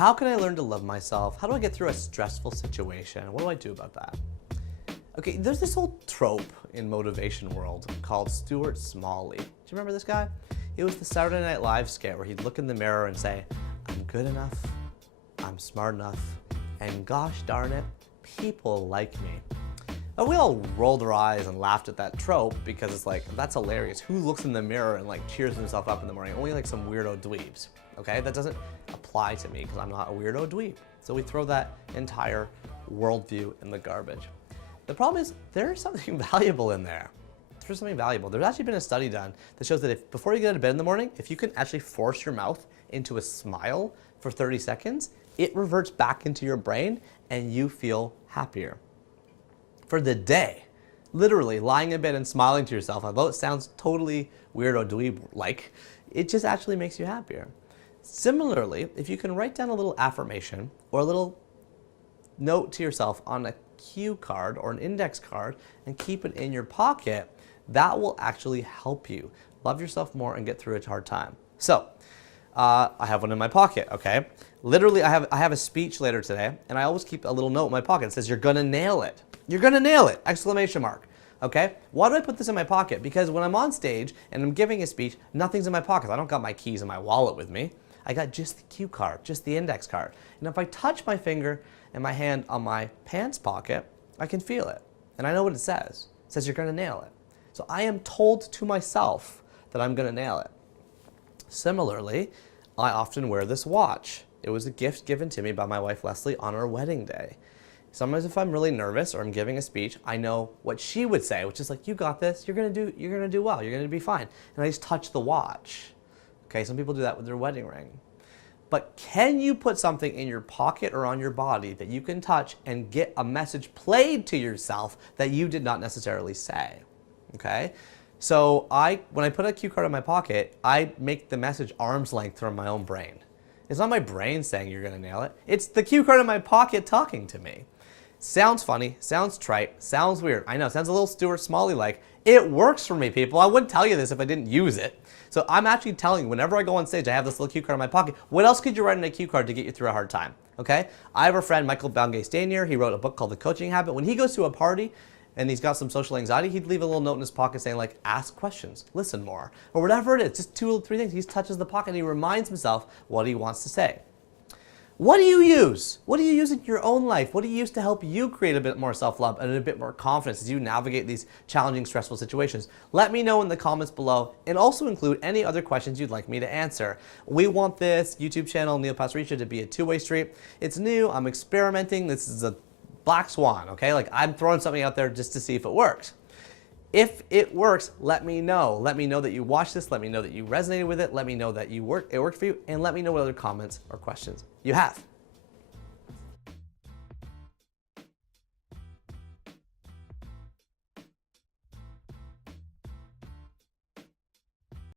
How can I learn to love myself? How do I get through a stressful situation? What do I do about that? Okay, there's this whole trope in motivation world called Stuart Smalley. Do you remember this guy? It was the Saturday Night Live skit where he'd look in the mirror and say, I'm good enough, I'm smart enough, and gosh darn it, people like me. And we all rolled our eyes and laughed at that trope because it's like, that's hilarious. Who looks in the mirror and like cheers himself up in the morning? Only like some weirdo dweebs, okay? That doesn't apply to me because I'm not a weirdo dweeb. So we throw that entire worldview in the garbage. The problem is there's something valuable in there. There's something valuable. There's actually been a study done that shows that if before you get out of bed in the morning, if you can actually force your mouth into a smile for 30 seconds, it reverts back into your brain and you feel happier. For the day, literally lying in bed and smiling to yourself, although it sounds totally weird or dweeb-like, it just actually makes you happier. Similarly, if you can write down a little affirmation or a little note to yourself on a cue card or an index card and keep it in your pocket, that will actually help you love yourself more and get through a hard time. So, I have one in my pocket, okay? Literally, I have a speech later today, and I always keep a little note in my pocket that says, you're gonna nail it. You're gonna nail it, exclamation mark, okay? Why do I put this in my pocket? Because when I'm on stage and I'm giving a speech, nothing's in my pocket. I don't got my keys in my wallet with me. I got just the cue card, just the index card. And if I touch my finger and my hand on my pants pocket, I can feel it. And I know what it says. It says you're gonna nail it. So I am told to myself that I'm gonna nail it. Similarly, I often wear this watch. It was a gift given to me by my wife Leslie on our wedding day. Sometimes if I'm really nervous or I'm giving a speech, I know what she would say, which is like, you got this, you're gonna do well, you're gonna be fine. And I just touch the watch. Okay, some people do that with their wedding ring. But can you put something in your pocket or on your body that you can touch and get a message played to yourself that you did not necessarily say? Okay? So when I put a cue card in my pocket, I make the message arm's length from my own brain. It's not my brain saying you're gonna nail it. It's the cue card in my pocket talking to me. Sounds funny, sounds trite, sounds weird. I know, sounds a little Stuart Smalley-like. It works for me, people. I wouldn't tell you this if I didn't use it. So I'm actually telling you, whenever I go on stage, I have this little cue card in my pocket. What else could you write in a cue card to get you through a hard time? Okay? I have a friend, Michael Balgay-Stanier. He wrote a book called The Coaching Habit. When he goes to a party and he's got some social anxiety, he'd leave a little note in his pocket saying like, ask questions, listen more, or whatever it is. Just 2 or 3 things. He touches the pocket and he reminds himself what he wants to say. What do you use? What do you use in your own life? What do you use to help you create a bit more self-love and a bit more confidence as you navigate these challenging, stressful situations? Let me know in the comments below, and also include any other questions you'd like me to answer. We want this YouTube channel, Pasricha, to be a two-way street. It's new, I'm experimenting, this is a black swan, okay? Like, I'm throwing something out there just to see if it works. If it works, let me know. Let me know that you watched this. Let me know that you resonated with it. Let me know that it worked for you. And let me know what other comments or questions you have.